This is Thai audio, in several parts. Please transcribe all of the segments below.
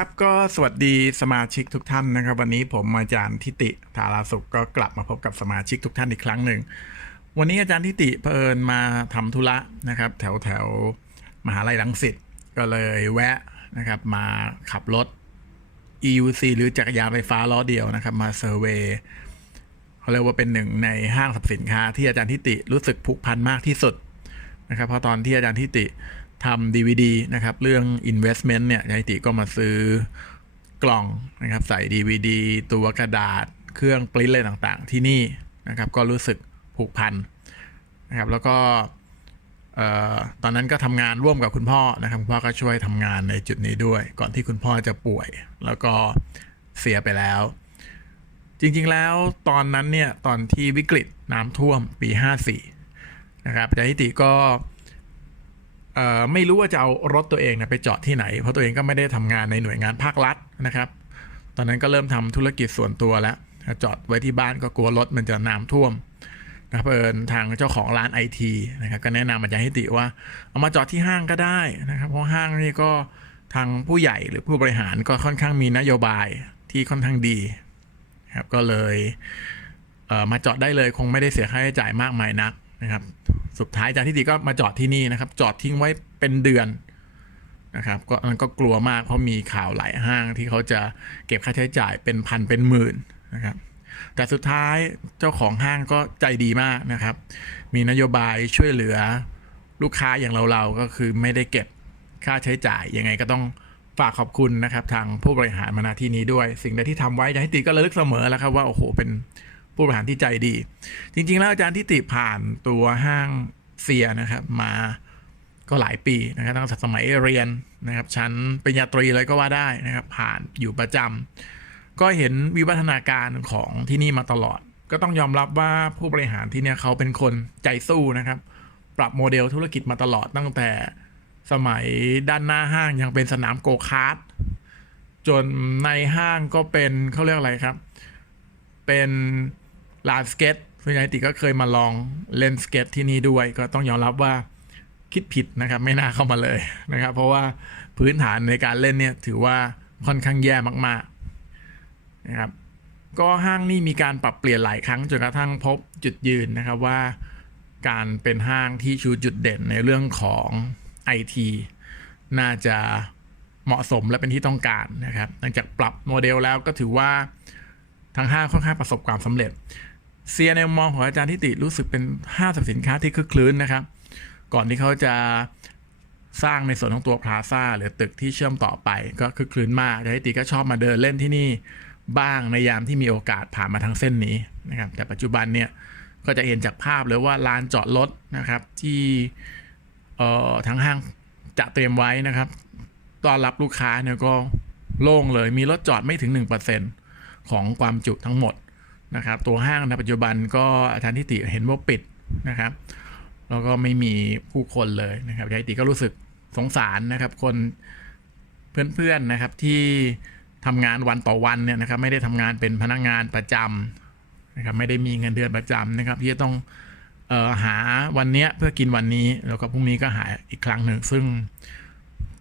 ครับก็สวัสดีสมาชิกทุกท่านนะครับ วันนี้ผมอาจารย์ทิติธาราสุขก็กลับมาพบกับสมาชิกทุกท่านอีกครั้งหนึ่ง วันนี้อาจารย์ทิติเผอิญมาทำธุระนะครับ แถวแถวมหาลัยรังสิตก็เลยแวะนะครับมาขับรถ EUC หรือจักรยานไฟฟ้าล้อเดียวนะครับ มาเซอร์เวย์เขาเรียกว่าเป็นหนึ่งในห้างสรรพสินค้าที่อาจารย์ทิติรู้สึกผูกพันมากที่สุดนะครับเพราะตอนที่อาจารย์ทิติ ทำ DVD นะครับ เรื่อง investment เนี่ยอายติก็มาซื้อกล่องนะครับ ใส่ DVD ตัวกระดาษ เครื่องปริ้นอะไรต่างๆ ที่นี่นะครับ ก็รู้สึกผูกพันนะครับ แล้วก็ตอนนั้นก็ทำงานร่วมกับคุณพ่อนะครับคุณพ่อก็ช่วยทำงานในจุดนี้ด้วย ก่อนที่คุณพ่อจะป่วย แล้วก็เสียไปแล้ว จริงๆแล้วตอนนั้นเนี่ยตอนที่วิกฤตน้ำท่วมปี 54นะครับอาจารย์ทิติก็ ไม่รู้ว่าจะเอารถตัวเองเนี่ยไปจอดที่ไหน เพราะตัวเองก็ไม่ได้ทำงานในหน่วยงานภาครัฐนะครับ ตอนนั้นก็เริ่มทำธุรกิจส่วนตัวแล้ว จอดไว้ที่บ้านก็กลัวรถมันจะน้ำท่วมนะครับเอิญทางเจ้าของร้านไอทีนะครับก็แนะนำอาจารย์ทิติว่า เอามาจอดที่ห้างก็ได้นะครับ เพราะห้างนี่ก็ทางผู้ใหญ่หรือผู้บริหารก็ค่อนข้างมีนโยบายที่ค่อนข้างดีครับก็เลยเมาจอดได้เลยคงไม่ได้เสียค่าใช้จ่ายมากมายนักนะครับ สุดท้ายอาจารย์ทิติก็มาจอดที่นี่นะครับ จอดทิ้งไว้เป็นเดือนนะครับ ก็มันก็กลัวมากเพราะมีข่าวหลายห้างที่เขาจะเก็บค่าใช้จ่ายเป็นพันเป็นหมื่นนะครับ แต่สุดท้ายเจ้าของห้างก็ใจดีมากนะครับ มีนโยบายช่วยเหลือลูกค้าอย่างเราๆก็คือไม่ได้เก็บค่าใช้จ่ายยังไงก็ต้องฝากขอบคุณนะครับ ทางผู้บริหารมาณที่นี้ด้วย สิ่งใดที่ทำไว้จารย์ทิติก็ระลึกเสมอแล้วครับว่าโอ้โหเป็น ผู้บริหารที่ใจดี จริง ๆ แล้วอาจารย์ทิติผ่านตัวห้างเซียนะครับ มาก็หลายปีนะครับตั้งแต่สมัยเรียนนะครับชั้นปริญญาตรีเลยก็ว่าได้นะครับ ผ่านอยู่ประจำก็เห็นวิวัฒนาการของที่นี่มาตลอด ก็ต้องยอมรับว่าผู้บริหารที่เนี่ยเขาเป็นคนใจสู้นะครับ ปรับโมเดลธุรกิจมาตลอดตั้งแต่สมัยด้านหน้าห้างยังเป็นสนามโกคาร์ทจนในห้างก็เป็นเขาเรียกอะไรครับ เป็น ลานสเก็ตส่วนใหญ่ติก็เคยมาลองเล่นสเก็ตที่นี่ด้วย ก็ต้องยอมรับว่าคิดผิดนะครับ ไม่น่าเข้ามาเลยนะครับ เพราะว่าพื้นฐานในการเล่นเนี่ยถือว่าค่อนข้างแย่มากๆนะครับก็ห้างนี่มีการปรับเปลี่ยนหลายครั้งจนกระทั่งพบจุดยืนนะครับว่าการเป็นห้างที่ชูจุดเด่นในเรื่องของ IT น่าจะเหมาะสมและเป็นที่ต้องการนะครับหลังจากปรับโมเดลแล้วก็ถือว่าทั้งห้างค่อนข้างประสบความสำเร็จ เซียในมุมมองของอาจารย์ทิติรู้สึกเป็นห้างสรรพสินค้าที่คึกคลื้นนะครับ ก่อนที่เขาจะสร้างในส่วนของตัวพลาซ่าหรือตึกที่เชื่อมต่อไปก็คึกคลื้นมากอาจารย์ทิติก็ชอบมาเดินเล่นที่นี่บ้างในยามที่มีโอกาสผ่านมาทางเส้นนี้นะครับแต่ปัจจุบันเนี่ยก็จะเห็นจากภาพเลยว่าลานจอดรถนะครับที่เอ่อทางห้างจะเตรียมไว้นะครับต้อนรับลูกค้าเนี่ยก็โล่งเลยมีรถจอดไม่ถึง 1%ของความจุทั้งหมด นะครับ ตัวห้างในปัจจุบันก็อาจารย์ทิติเห็นว่าปิดนะครับ แล้วก็ไม่มีผู้คนเลยนะครับอาจารย์ทิติก็รู้สึกสงสารนะครับ คนเพื่อนๆนะครับที่ทำงานวันต่อวันเนี่ยนะครับ ไม่ได้ทำงานเป็นพนักงานประจำนะครับ ไม่ได้มีเงินเดือนประจำนะครับ ที่จะต้องออหาวันเนี้ยเพื่อกินวันนี้แล้วก็พรุ่งนี้ก็หาอีกครั้งหนึ่งซึ่ง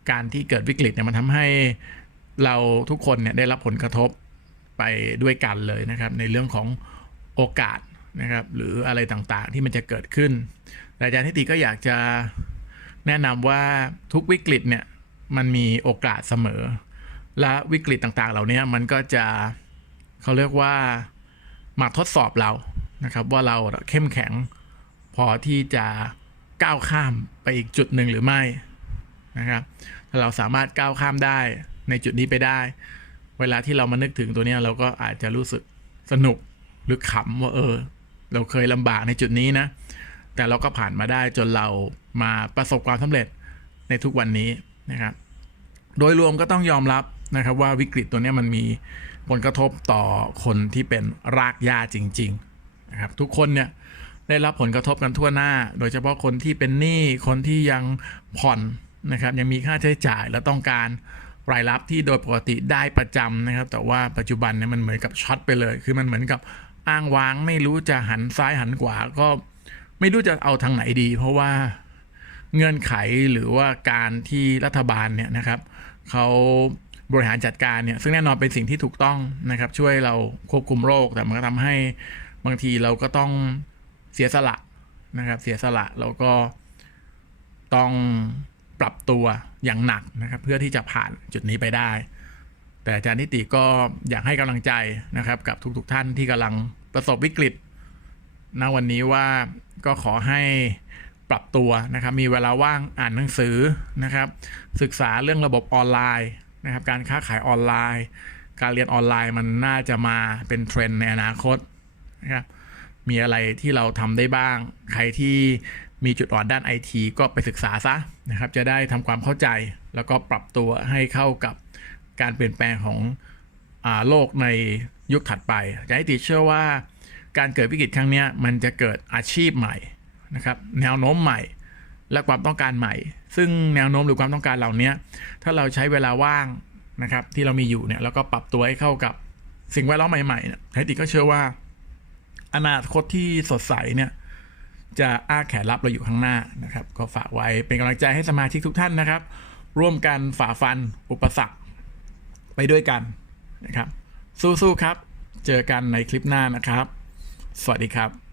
การที่เกิดวิกฤตเนี่ยมันทำให้เราทุกคนเนี่ยได้รับผลกระทบ ไปด้วยกันเลยนะครับ ในเรื่องของโอกาสนะครับ หรืออะไรต่างๆที่มันจะเกิดขึ้นแต่อาจารย์ทิติก็อยากจะแนะนำว่าทุกวิกฤตเนี่ยมันมีโอกาสเสมอ และวิกฤตต่างๆ เหล่านี้มันก็จะเขาเรียกว่ามาทดสอบเรานะครับ ว่าเราเข้มแข็งพอที่จะก้าวข้ามไปอีกจุดหนึ่งหรือไม่นะครับ ถ้าเราสามารถก้าวข้ามได้ในจุดนี้ไปได้ เวลาที่เรามานึกถึงตัวเนี้ยเราก็อาจจะรู้สึกสนุกหรือขำว่าเออ เราเคยลำบากในจุดนี้นะ แต่เราก็ผ่านมาได้จนเรามาประสบความสำเร็จในทุกวันนี้นะครับ โดยรวมก็ต้องยอมรับนะครับว่าวิกฤตตัวนี้มันมีผลกระทบต่อคนที่เป็นรากหญ้าจริงๆนะครับทุกคนเนี่ยได้รับผลกระทบกันทั่วหน้า โดยเฉพาะคนที่เป็นหนี้คนที่ยังผ่อนนะครับยังมีค่าใช้จ่ายและต้องการ รายรับที่โดยปกติได้ประจำนะครับ แต่ว่าปัจจุบันเนี่ยมันเหมือนกับช็อตไปเลย คือมันเหมือนกับอ้างว้างไม่รู้จะหันซ้ายหันขวาก็ไม่รู้จะเอาทางไหนดี เพราะว่าเงื่อนไขหรือว่าการที่รัฐบาลเนี่ยนะครับเขาบริหารจัดการเนี่ยซึ่งแน่นอนเป็นสิ่งที่ถูกต้องนะครับ ช่วยเราควบคุมโรคแต่มันก็ทำให้บางทีเราก็ต้องเสียสละนะครับ เสียสละแล้วก็ต้อง ปรับตัวอย่างหนักนะครับ เพื่อที่จะผ่านจุดนี้ไปได้ แต่อาจารย์นิติก็อยากให้กำลังใจนะครับ กับทุกๆทท่านที่กำลังประสบวิกฤตณวันนี้ว่าก็ขอให้ปรับตัวนะครับ มีเวลาว่างอ่านหนังสือนะครับ ศึกษาเรื่องระบบออนไลน์นะครับ การค้าขายออนไลน์ การเรียนออนไลน์มันน่าจะมาเป็นเทรนด์ในอนาคตนะครับมีอะไรที่เราทำได้บ้าง ใครที่ มีจุดอ่อนด้านไอทีก็ไปศึกษาซะนะครับ จะได้ทำความเข้าใจแล้วก็ปรับตัวให้เข้ากับการเปลี่ยนแปลงของอโลกในยุคถัดไปอาจารย์นิติเชื่อว่าการเกิดวิกฤตครั้งนี้มันจะเกิดอาชีพใหม่นะครับแนวโน้มใหม่และความต้องการใหม่ ซึ่งแนวโน้มหรือความต้องการเหล่านี้ถ้าเราใช้เวลาว่างนะครับที่เรามีอยู่เนี่ยแล้วก็ปรับตัวให้เข้ากับสิ่งแวดล้อมใหม่ๆเนี่ยไทติก็เชื่อว่า อนาคตที่สดใสเนี่ย จะอ้าแขนรับเราอยู่ข้างหน้านะครับ ก็ฝากไว้เป็นกำลังใจให้สมาชิกทุกท่านนะครับ ร่วมกันฝ่าฟันอุปสรรคไปด้วยกันนะครับ สู้ๆครับ เจอกันในคลิปหน้านะครับ สวัสดีครับ